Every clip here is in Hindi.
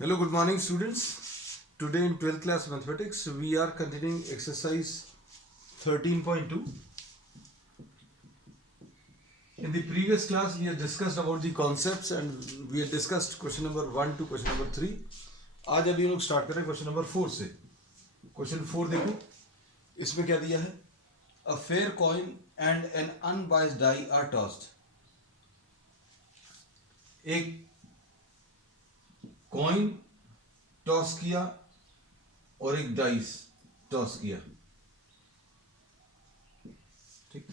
Hello, good morning, students. Today in 12th class mathematics, we are continuing exercise 13.2. In the previous class, we have discussed about the concepts and we have discussed question number 1 to question number 3. आज अभी हम लोग स्टार्ट करें क्वेश्चन नंबर 4 से. क्वेश्चन 4 देखो, इसमें क्या दिया है? A fair coin and an unbiased die are tossed. एक कॉइन टॉस किया और एक डाइस टॉस किया. ठीक.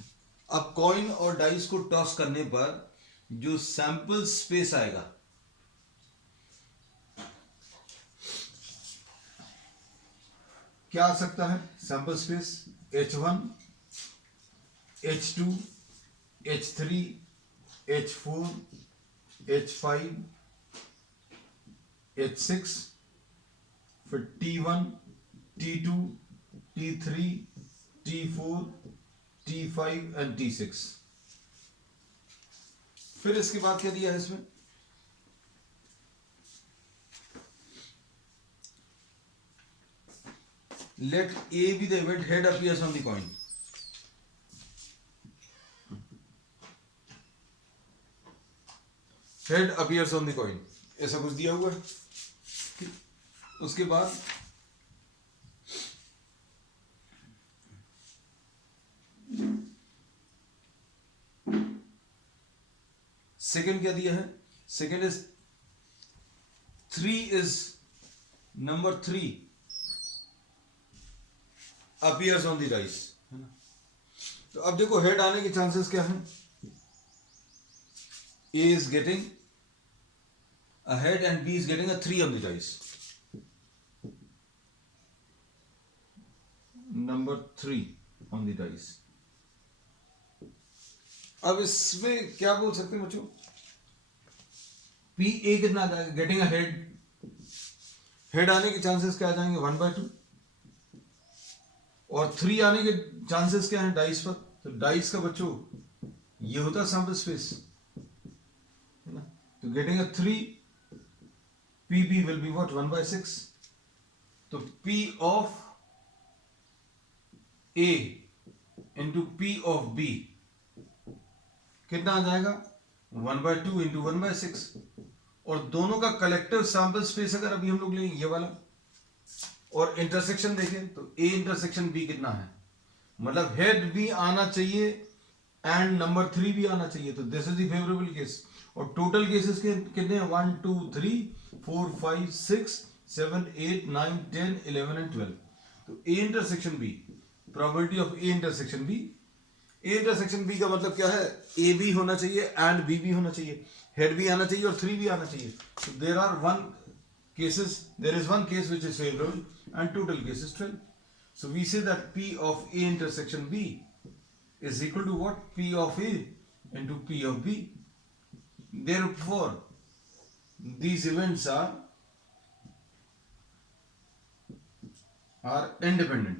अब कॉइन और डाइस को टॉस करने पर जो सैंपल स्पेस आएगा क्या आ सकता है? Sample space H1, H2, H3, H4, H5, H6, फिर T1, T2, T3, T4, T5 and T6. फिर इसके बाद क्या दिया है इसमें? Let A be the event head appears on the coin. Head appears on the coin. ऐसा कुछ दिया हुआ है. उसके बाद सेकंड क्या दिया है? Second is 3 is number 3 appears on the dice, है ना. तो अब देखो हेड आने के चांसेस क्या हैं? A is getting a head and B is getting a 3 on the dice. Number 3 on the dice. अब इसमें क्या बोल सकते हैं बच्चों? PA कितना आ जाएगा? Getting a head. हेड आने के चांसेस क्या आ जाएंगे? 1/2. और 3 आने के चांसेस क्या हैं डाइस पर? तो डाइस का बच्चों ये होता है सैंपल स्पेस, है ना. तो getting a 3 PB will be what? 1/6. तो P of A into P of B कितना आ जाएगा? 1/2 into 1/6. और दोनों का कलेक्टिव सैंपल स्पेस अगर अभी हम लोग लेंगे ये वाला और इंटरसेक्शन देखें तो A इंटरसेक्शन B कितना है? मतलब हेड भी आना चाहिए एंड नंबर 3 भी आना चाहिए. तो this is the favourable case. और टोटल केसेस कितने हैं? 1 2 3 4 5 6 7 8 9 10 11 एंड 12. तो A intersection B, probability of A intersection B. A intersection B का मतलब क्या है? A भी होना चाहिए एंड B भी होना चाहिए. हेड भी आना चाहिए और 3 भी आना चाहिए. So there are there is one case which is favorable and total cases 12. So we say that P of A intersection B is equal to what? P of A into P of B. Therefore, these events are independent.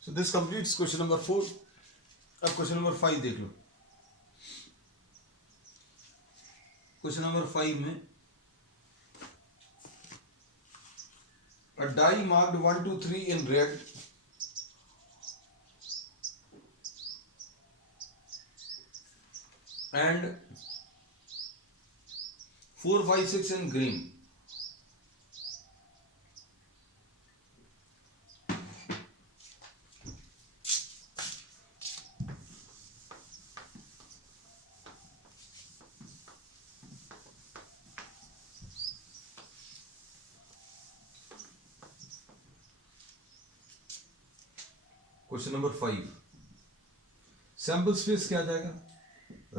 So this completes question number 4. अब क्वेश्चन नंबर 5 देख लो. क्वेश्चन नंबर 5 में a die marked 1 2 3 in red and 4 5 6 in green. Question number 5. Sample space क्या आ जाएगा?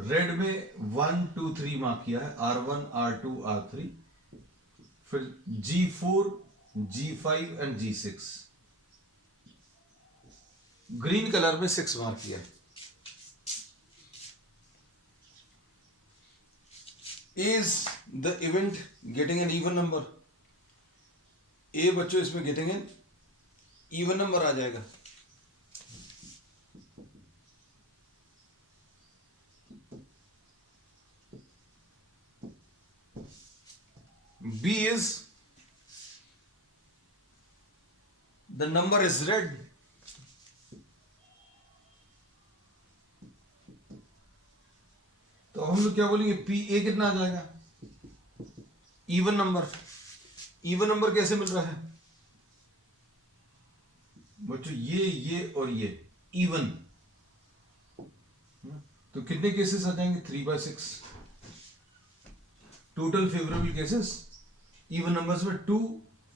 रेड में 1 2 3 मार्क किया है, R1 R2 R3, फिर G4 G5 and G6. Green colour में 6 मार्क किया है. Is the event getting an even number? A बच्चों इसमें गेटिंग एन इवन नंबर आ जाएगा. B is the number is red. तो हम लोग क्या बोलेंगे, पी ए कितना आ जाएगा, इवन नंबर। इवन नंबर कैसे मिल रहा है बच्चों, ये और ये इवन, तो कितने केसेस आ जाएंगे, 3/6। Total favourable cases even numbers में 2,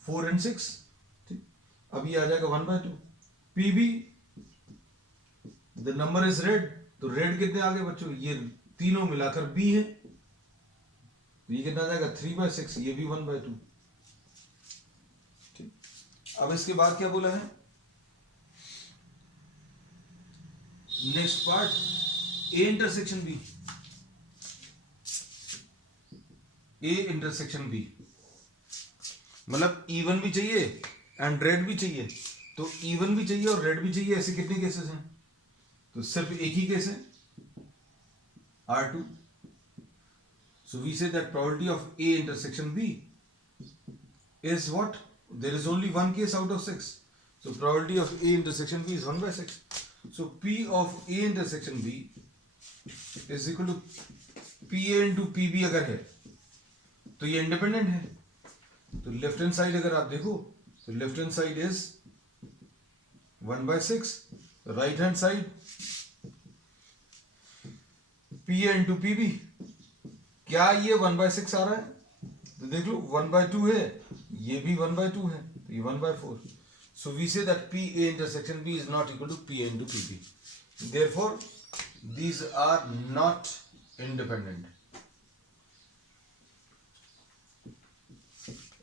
4 and 6। ठीक, अब ये आ जाएगा 1/2। P be the number is red, तो रेड कितने आ गए बच्चों, ये तीनों मिलाकर बी है, तो ये कितना आ जाएगा 3/6, ये भी 1/2। ठीक, अब इसके बाद क्या बोला है, next part, A intersection B. A intersection B मतलब इवन भी चाहिए एंड रेड भी चाहिए, तो इवन भी चाहिए और रेड भी चाहिए, ऐसे कितने केसेस हैं, तो सिर्फ एक ही केस है, R2। So we say that probability of A intersection B is what? There is only one case out of 6. So probability of A intersection B is 1/6. So P of A intersection B is equal to PA into PB अगर है तो ये इंडिपेंडेंट है, तो लेफ्ट हैंड साइड अगर आप देखो तो left hand side is 1/6, right hand side PA into PB, क्या ये 1/6 आ रहा है, तो देख लो 1/2 है, ये भी 1/2 है, तो ये 1/4। So we say that PA intersection B is not equal to PA into PB. Therefore, these are not independent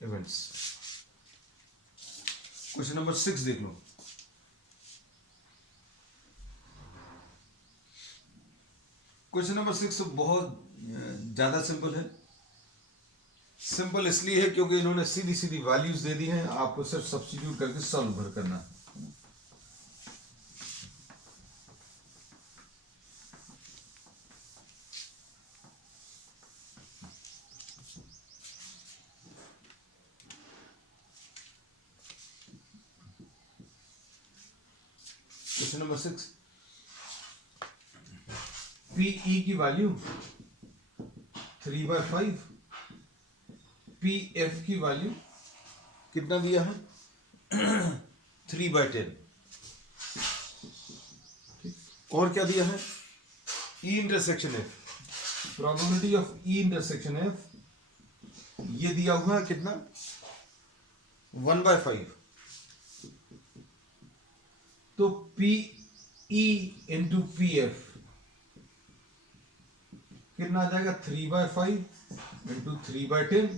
events. Question number 6 देख लो। क्वेश्चन नंबर 6 तो बहुत ज्यादा सिंपल है। सिंपल इसलिए है क्योंकि इन्होंने सीधी सीधी वैल्यूज दे दी हैं, आपको सिर्फ सब्स्टिट्यूट करके सॉल्व भर करना है। क्वेश्चन नंबर 6, PE की वैल्यू 3/5, PF की वैल्यू कितना दिया है 3/10। और क्या दिया है, E intersection F, probability of E intersection F ये दिया हुआ है कितना 1/5, तो PE इंटू PF कितना आ जाएगा 3/5 इंटू 3/10,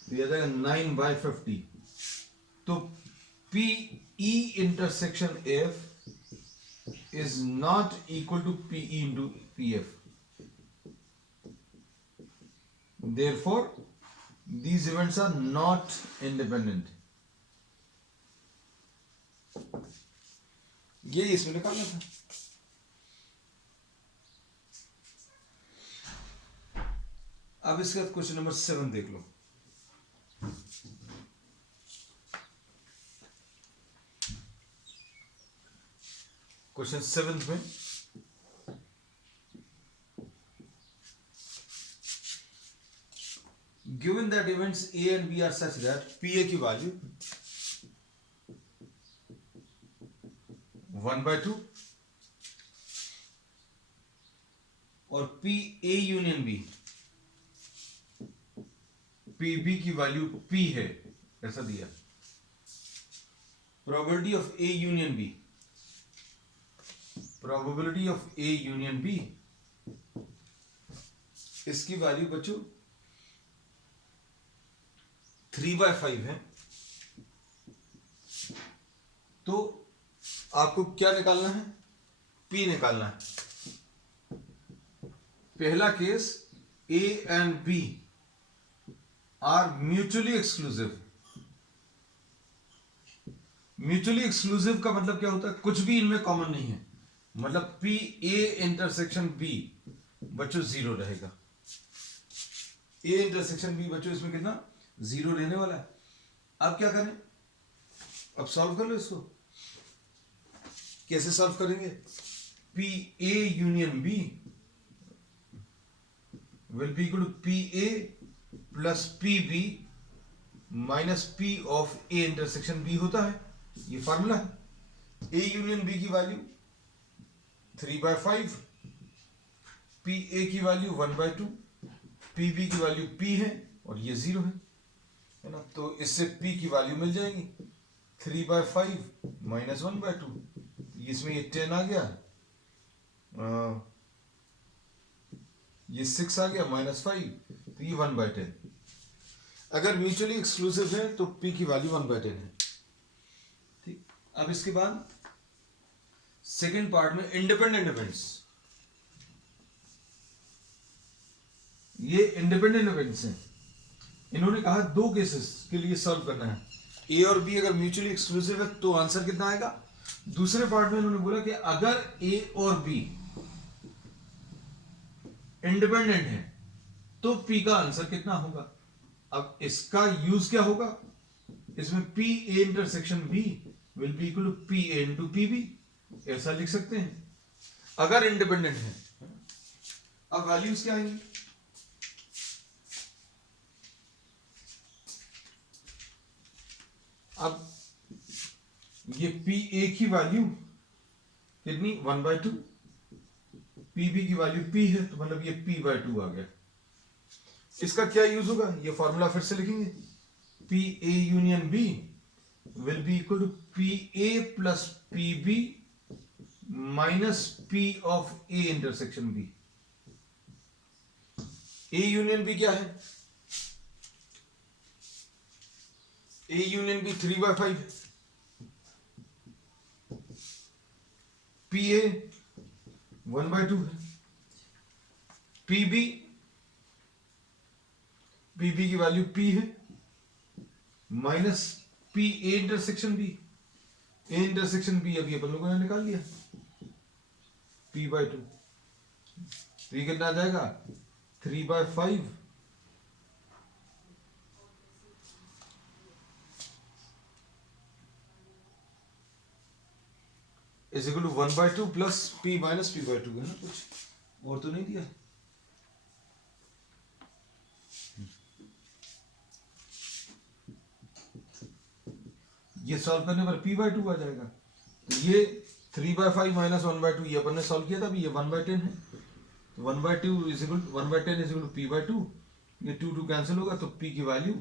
तो यह आ जाएगा 9/50। तो PE intersection F is not equal to PE into PF, therefore these events are not independent। ये इसमें निकालना था। अब इसके बाद क्वेश्चन नंबर 7 देख लो। क्वेश्चन 7 में given that events A and B are such that PA की वैल्यू 1/2 और PA यूनियन B, PB की वैल्यू P है, ऐसा दिया। Probability of A union B, probability of A union B, इसकी वैल्यू बच्चों 3/5 है। तो आपको क्या निकालना है, P निकालना है। पहला case A and B are mutually exclusive. Mutually exclusive का मतलब क्या होता है, कुछ भी इनमें कॉमन नहीं है, मतलब P A इंटरसेक्शन B बच्चों 0 रहेगा। A इंटरसेक्शन B बच्चों इसमें कितना 0 रहने वाला है। अब क्या करें, अब सॉल्व कर लो इसको। कैसे सॉल्व करेंगे? P A union B will be equal to P A plus P B minus P of A intersection B होता है, ये फॉर्मूला है। ए यूनियन बी की वैल्यू 3/5, पी ए की वैल्यू 1/2, पी बी की वैल्यू p है और ये 0 है ना। तो इससे p की वैल्यू मिल जाएगी 3/5 माइनस 1/2, इसमें ये 10 आ गया, ये 6 आ गया माइनस 5, तो ये 1/10। अगर म्यूचुअली एक्सक्लूसिव है तो p की वैल्यू 1/10 है। ठीक, अब इसके बाद सेकेंड पार्ट में इंडिपेंडेंट इवेंट्स, ये इंडिपेंडेंट इवेंट्स हैं। इन्होंने कहा 2 केसेस के लिए सॉल्व करना है। ए और बी अगर म्यूचुअली एक्सक्लूसिव है तो आंसर कितना आएगा। दूसरे पार्ट में इन्होंने बोला कि अगर ए और बी इंडिपेंडेंट है तो पी का आंसर कितना होगा। अब इसका यूज क्या होगा, इसमें P A intersection B will be equal to P A into P B, ऐसा लिख सकते हैं अगर इंडिपेंडेंट है। अब वैल्यूज क्या आएंगी, अब ये पी ए की वैल्यू कितनी 1/2, पी बी की वैल्यू p है तो मतलब ये p/2 आ गया। इसका क्या यूज होगा, ये फॉर्मूला फिर से लिखेंगे, P A union B will be equal to P A plus P B minus P of A intersection B. A union B क्या है, ए यूनियन बी 3/5 है, पी ए 1/2 है, पी बी की वैल्यू p है minus P A intersection B. A intersection B अभी अपन लोगों ने निकाल लिया p/2, तो ये कितना आ जाएगा 3/5 is equal to 1/2 plus p minus p/2 है ना, कुछ और तो नहीं दिया। ये सॉल्व करने पर p/2 आ जाएगा। तो ये 3/5 माइनस 1/2 ये अपन ने सॉल्व किया था, अभी ये 1/10 है, तो 1/2 is equal 1/10 is equal to p/2, ये 2 कैंसिल होगा तो p की वैल्यू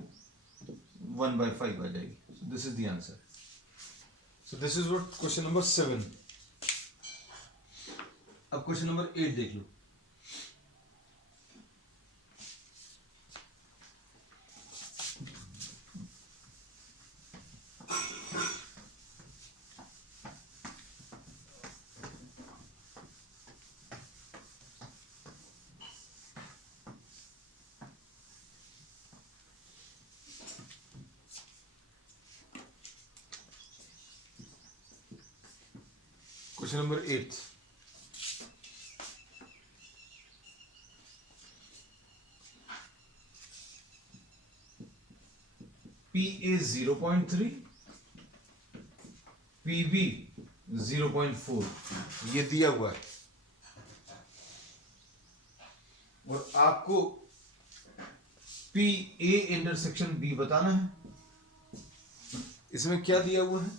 1/5 आ जाएगी। This is the answer. So this is what question number 7। अब क्वेश्चन नंबर 8 देख लो। Question number 8, P A 0.3, P B 0.4 ये दिया हुआ है और आपको पी ए इंटरसेक्शन बी बताना है। इसमें क्या दिया हुआ है,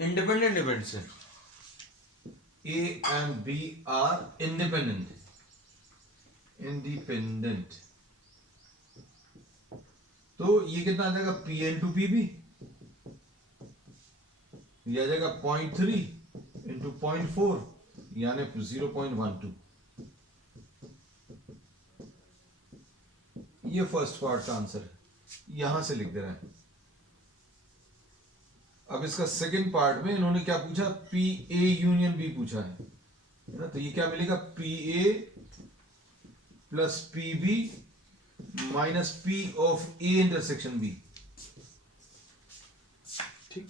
इंडिपेंडेंट इवेंट्स है, A and B are independent, तो ये कितना आ जाएगा पी इंटू पी बी, ये आ जाएगा 0.3 इंटू 0.4 यानी 0.12। ये फर्स्ट पार्ट का आंसर है, यहां से लिख दे रहे हैं। अब इसका सेकंड पार्ट में इन्होंने क्या पूछा, पी ए यूनियन बी पूछा है ना, तो ये क्या मिलेगा P A plus P B minus P of A intersection B. ठीक,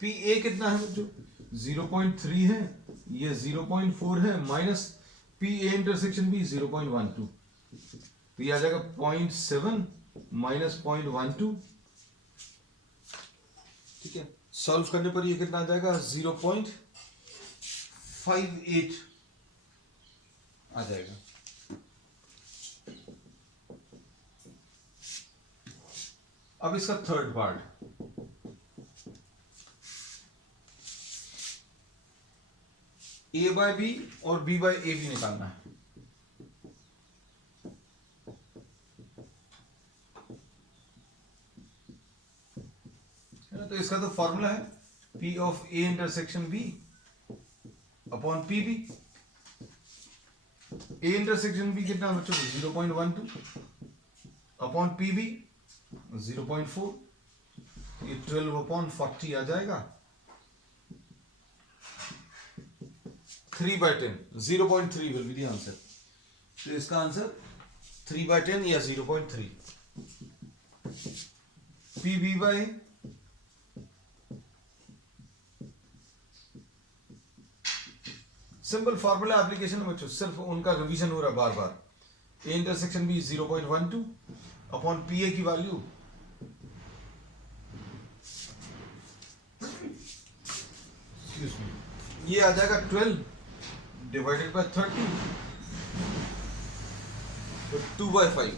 पी ए कितना है बच्चों 0.3 है, ये 0.4 है minus P A intersection B 0.12, तो ये आ जाएगा 0.7 -0.12, ठीक है। सॉल्व करने पर ये कितना आ जाएगा, 0.58 आ जाएगा। अब इसका third part, a by B और b बाय ए भी निकालना है। तो इसका तो फॉर्मूला है P of A intersection B upon P B. A intersection B कितना बच्चों, 0.12 अपॉन पी बी 0.4, ये 12/40 आ जाएगा। 3/10, 0.3 विल बी द आंसर। तो इसका आंसर 3/10 या 0.3। P B by simple formula application में बच्चों, सिर्फ उनका रिवीजन हो रहा है बार बार। A intersection B 0.12 upon P A की वैल्यू ये आ जाएगा 12 डिवाइडेड बाय 30, तो 2/5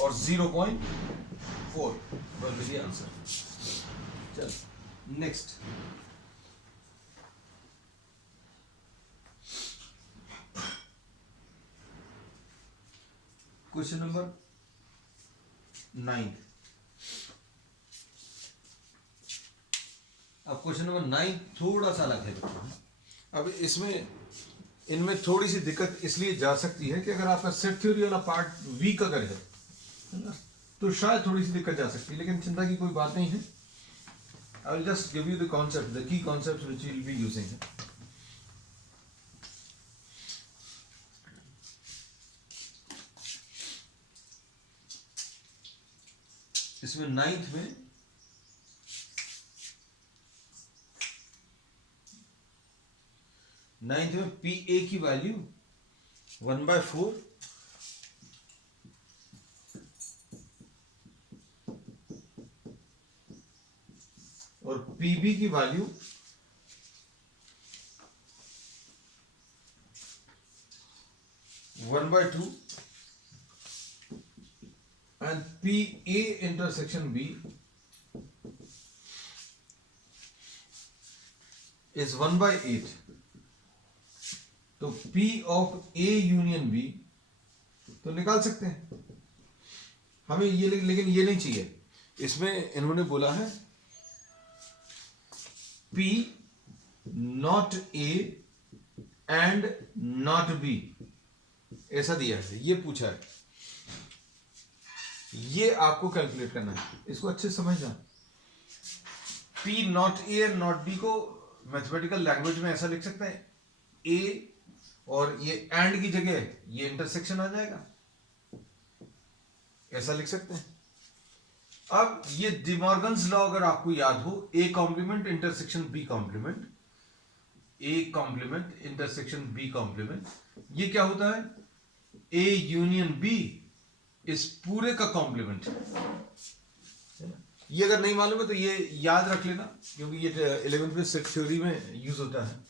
और 0.4 विल बी द आंसर। चल नेक्स्ट, क्वेश्चन नंबर 9। अब क्वेश्चन नंबर 9 थोड़ा सा अलग है। अब इनमें थोड़ी सी दिक्कत इसलिए जा सकती है कि अगर आपका सेट थ्योरी वाला पार्ट वीक अगर है ना, तो शायद थोड़ी सी दिक्कत जा सकती है, लेकिन चिंता की कोई बात नहीं है। I will just give you the concept, the key concept which you will be using. इसमें 9th में पी ए की वैल्यू 1/4 और पी बी की value 1/2 and PA intersection B is 1/8। तो P of A union B तो निकाल सकते हैं हमें ये, लेकिन ये नहीं चाहिए। इसमें इन्होंने बोला है P not A and not B, ऐसा दिया है, ये पूछा है, ये आपको कैलकुलेट करना है। इसको अच्छे समझना। P not A and not B को मैथमेटिकल लैंग्वेज में ऐसा लिख सकते हैं, A और ये एंड की जगह ये इंटरसेक्शन आ जाएगा, ऐसा लिख सकते हैं। अब ये डिमॉर्गन्स लॉ अगर आपको याद हो, A complement intersection B complement, A complement intersection B complement, ये क्या होता है, A यूनियन B इस पूरे का कॉम्प्लीमेंट। ये अगर नहीं मालूम है तो ये याद रख लेना, क्योंकि ये 11th में सेट थ्योरी में यूज होता है।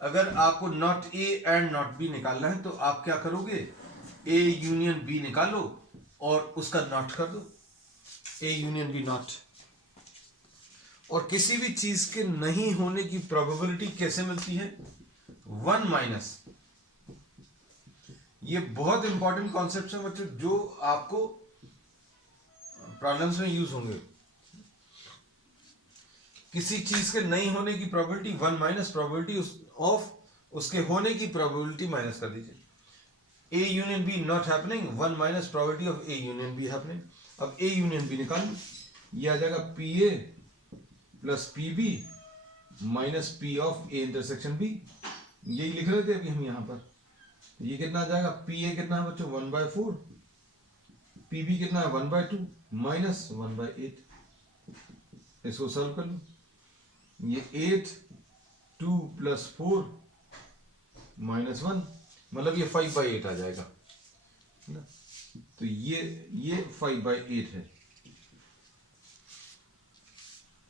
अगर आपको not a and not B निकालना है तो आप क्या करोगे, ए यूनियन बी निकालो और उसका नॉट कर दो, ए यूनियन बी नॉट। और किसी भी चीज के नहीं होने की प्रोबेबिलिटी कैसे मिलती है, 1-। ये बहुत इंपॉर्टेंट कॉन्सेप्ट है बच्चों, जो आपको प्रॉब्लम्स में यूज होंगे। किसी चीज के नहीं होने की प्रोबेबिलिटी 1 - प्रोबेबिलिटी ऑफ उसके होने की प्रोबेबिलिटी माइनस कर दीजिए। A union B not happening, 1 - probability of A union B happening. अब ए यूनियन बी निकाल लो, ये आ जाएगा P A plus P B minus P of A intersection B. यही लिख रहे थे अभी हम यहाँ पर। ये कितना आ जाएगा, पी ए कितना है बच्चों 1/4, पी बी कितना है 1/2 माइनस 1/8। इसको सॉल्व कर लो, ये 8 2 + 4 - 1 मतलब ये 5/8 आ जाएगा ना। तो ये 5/8 है,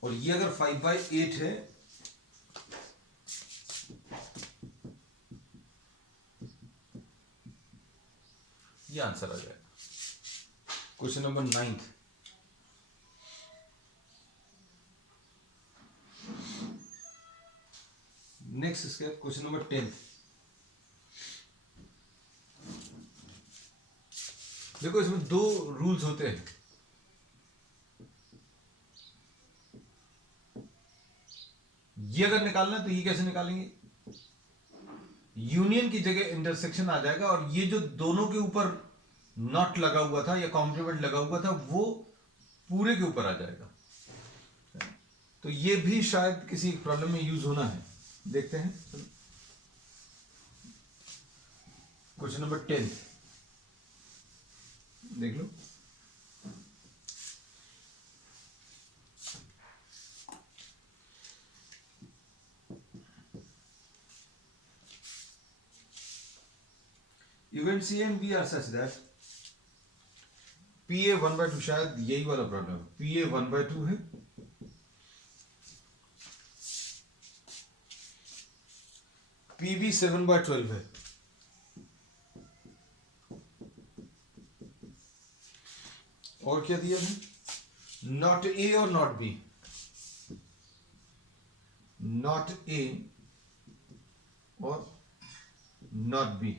और ये अगर 5/8 है ये आंसर आ जाएगा। Question number 9। नेक्स्ट इसके क्वेश्चन नंबर 10। देखो इसमें दो रूल्स होते हैं। ये अगर निकालना है तो ये कैसे निकालेंगे, यूनियन की जगह इंटरसेक्शन आ जाएगा, और ये जो दोनों के ऊपर नॉट लगा हुआ था या कॉम्प्लीमेंट लगा हुआ था वो पूरे के ऊपर आ जाएगा। तो ये भी शायद किसी प्रॉब्लम में यूज होना है, देखते हैं। क्वेश्चन नंबर 10 देख लो। Events A and B are such that PA 1/2, शायद यही वाला प्रॉब्लम है। PA 1/2 है, PB 7/12 है, और क्या दिया है, नॉट A और नॉट B, नॉट A और नॉट B।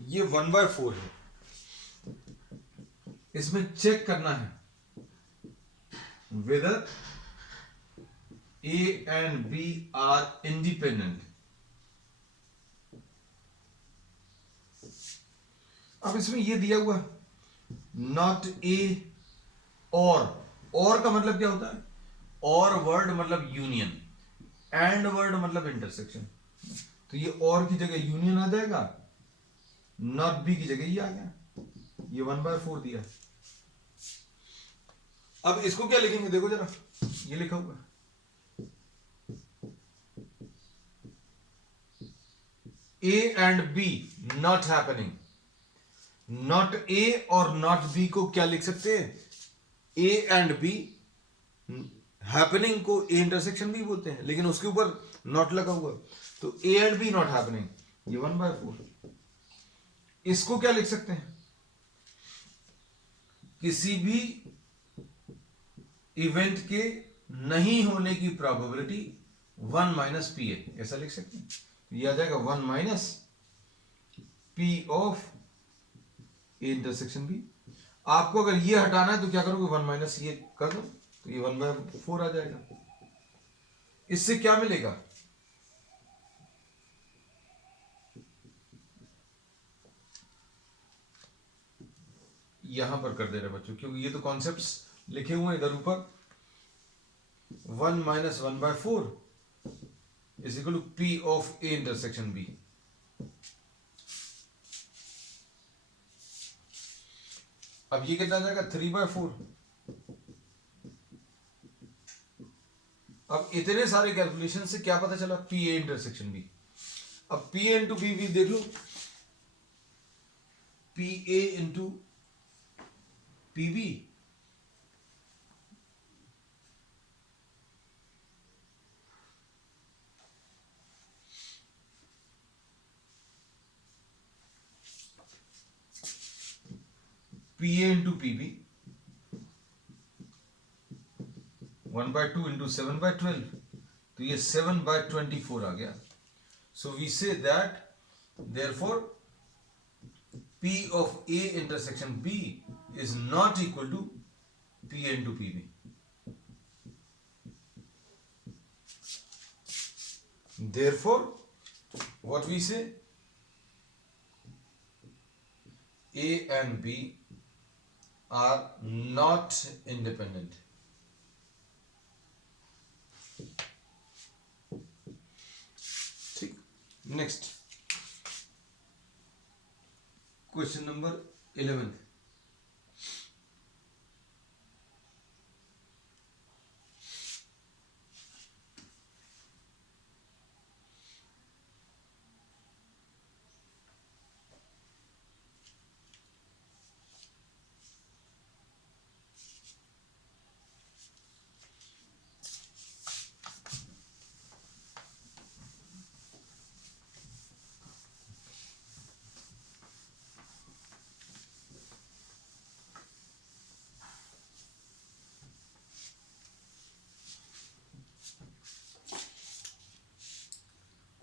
ये 1/4 है। इसमें चेक करना है whether A and B are independent। अब इसमें ये दिया हुआ नॉट A और का मतलब क्या होता है, और वर्ड मतलब यूनियन, एंड वर्ड मतलब इंटरसेक्शन। तो ये और की जगह यूनियन आ जाएगा, नॉट बी की जगह ये आ गया, ये 1/4 दिया। अब इसको क्या लिखेंगे, देखो जरा, ये लिखा हुआ A and B not happening. Not A और नॉट बी को क्या लिख सकते हैं, ए एंड बी। हैपनिंग को ए इंटरसेक्शन भी बोलते हैं, लेकिन उसके ऊपर नॉट लगा हुआ, तो A and B not happening, ये 1/4। इसको क्या लिख सकते हैं, किसी भी इवेंट के नहीं होने की प्रोबेबिलिटी 1 माइनस पी ए, ऐसा लिख सकते हैं। ये आ जाएगा 1 minus P of A intersection B. आपको अगर ये हटाना है तो क्या करोगे, 1 माइनस ये कर दो, तो ये 1/4 आ जाएगा। इससे क्या मिलेगा, यहां पर कर दे रहे बच्चों, क्योंकि ये तो कॉन्सेप्ट्स लिखे हुए हैं इधर ऊपर। 1 minus 1/4 is equal to P of A intersection B. अब ये कितना आ जाएगा, 3/4। अब इतने सारे कैलकुलेशन से क्या पता चला, पी ए इंटरसेक्शन बी। अब P A into P B देख लो, P A into P B, P A into P B 1/2 into 7/12, तो ये 7/24 आ गया। So we say that therefore P of A intersection B is not equal to P into PB. Therefore, what we say, A and B are not independent. Next, question number 11.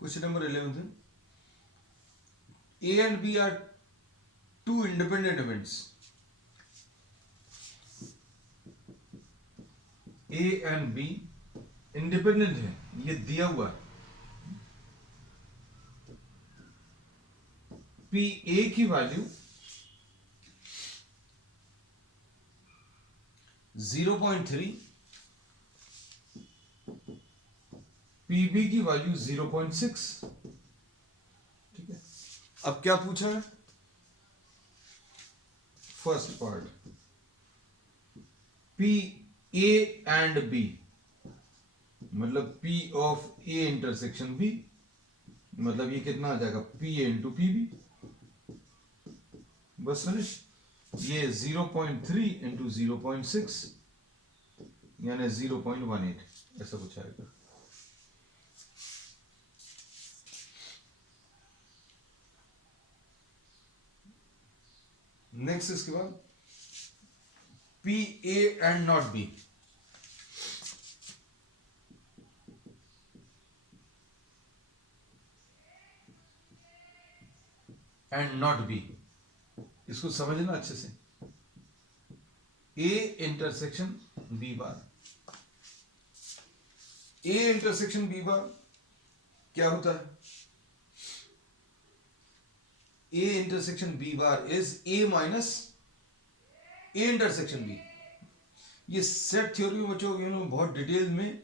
Question number 11 है, A and B are two independent events. A and B independent है, ये दिया हुआ है। पी ए की वैल्यू 0.3, पी बी की वैल्यू 0.6। ठीक है, अब क्या पूछा है? First part, P A and B, मतलब P of A intersection B, मतलब ये कितना आ जाएगा? P A into P B. बस फिनिश। ये 0.3 इंटू 0.6 यानी 0.18, ऐसा कुछ आएगा। नेक्स्ट इसके बाद P A and not B, and not B, इसको समझना अच्छे से। A intersection B bar, A intersection B bar क्या होता है? A intersection B bar is A minus A intersection B. ये सेट थ्योरी में बच्चों बहुत डिटेल में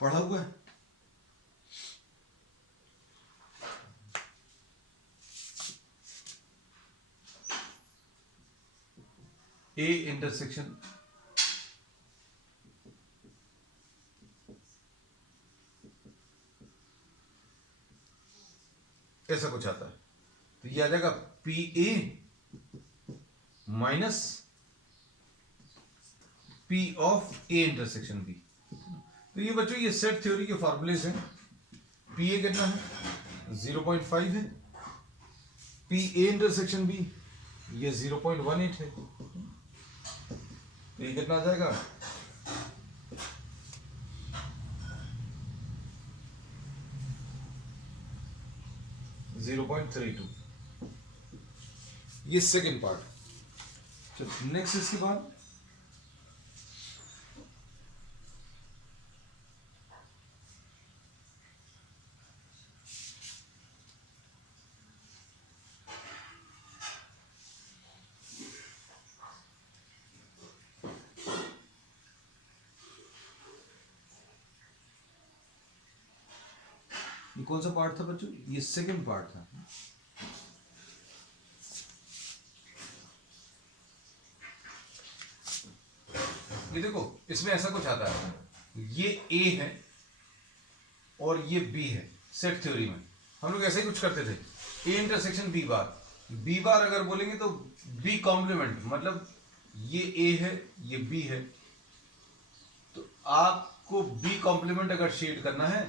पढ़ा हुआ है। ए इंटरसेक्शन ऐसा कुछ आता है, तो ये आ जाएगा P A minus P of A intersection B. तो ये बच्चों ये सेट थ्योरी के फॉर्मूलेस हैं। पी ए कितना है? 0.5 है। पी ए इंटरसेक्शन बी ये 0.18 है। तो ये कितना आ जाएगा? 0.32। ये सेकेंड पार्ट। चलो नेक्स्ट इसके बाद ये कौन सा पार्ट था बच्चों? ये सेकंड पार्ट था। ये देखो इसमें ऐसा कुछ आता है, ये ए है और ये बी है। सेट थ्योरी में हम लोग ऐसे ही कुछ करते थे, A intersection B bar, B bar अगर बोलेंगे तो बी कॉम्प्लीमेंट, मतलब ये ए है ये बी है, तो आपको बी कॉम्प्लीमेंट अगर शेड करना है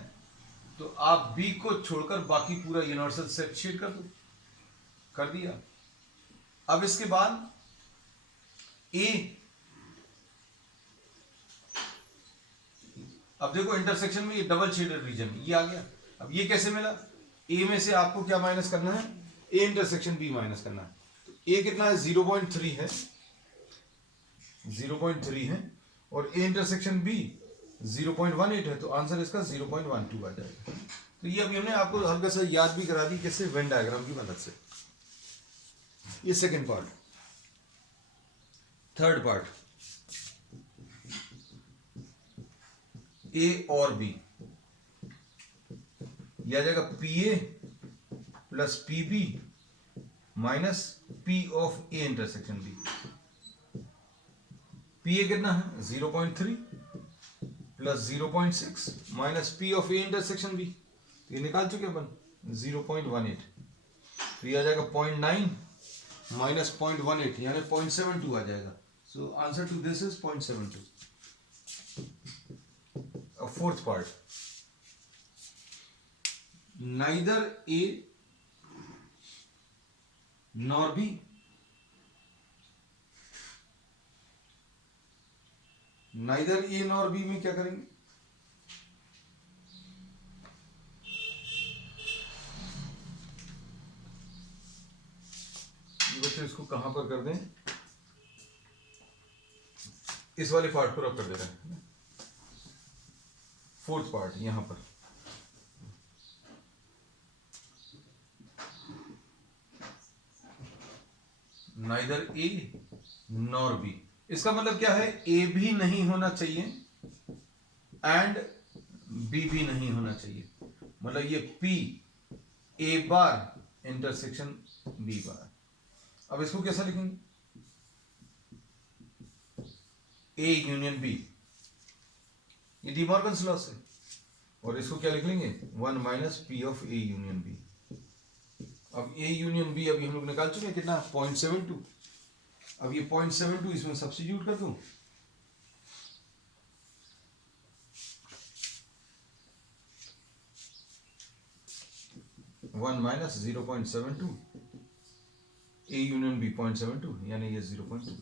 तो आप बी को छोड़कर बाकी पूरा यूनिवर्सल सेट शेड कर दो। कर दिया। अब इसके बाद ए, अब देखो इंटरसेक्शन में ये डबल शेडेड रीजन ये आ गया। अब ये कैसे मिला? ए में से आपको क्या माइनस करना है? ए इंटरसेक्शन बी माइनस करना है। तो ए कितना है? 0.3 है, 0.3 है, और ए इंटरसेक्शन बी 0.18 है, तो आंसर इसका 0.12 आ जाएगा। तो ये अभी हमने आपको हल्का सा याद भी करा दी कैसे, वेन डायग्राम की मदद से। ये second part. Third part, A और बी, यह आ जाएगा P A plus P B minus P of A intersection B. P A कितना है? 0.3 plus 0.6 minus P of A intersection B, ये निकाल चुके अपन 0.18। तो ये आ जाएगा 0.9 माइनस 0.18 यानी 0.72 आ जाएगा। So answer to this is 0.72। Fourth part, neither A nor B, neither A nor B में क्या करेंगे? बच्चों इसको कहां पर कर दें, इस वाले पार्ट पर अब कर दे रहे हैं, फोर्थ पार्ट यहां पर। नाइदर ए नॉर बी, इसका मतलब क्या है, ए भी नहीं होना चाहिए एंड बी भी नहीं होना चाहिए। मतलब ये P A bar intersection B bar. अब इसको कैसा लिखेंगे, ए यूनियन बी, ये डी मॉर्गन्स लॉ से। और इसको क्या लिख लेंगे, 1 minus P of A union B. अब ए यूनियन बी अभी हम लोग निकाल चुके हैं कितना, 0.72। अब ये 0.72 इसमें सब्स्टिट्यूट कर दूं, one minus 0.72, A union B 0.72, यानी ये 0.2।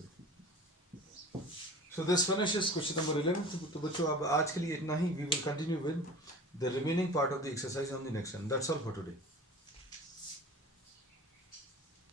So this finishes question number 11। तो बच्चों अब आज के लिए इतना ही। We will continue with the remaining part of the exercise on the next one. That's all for today.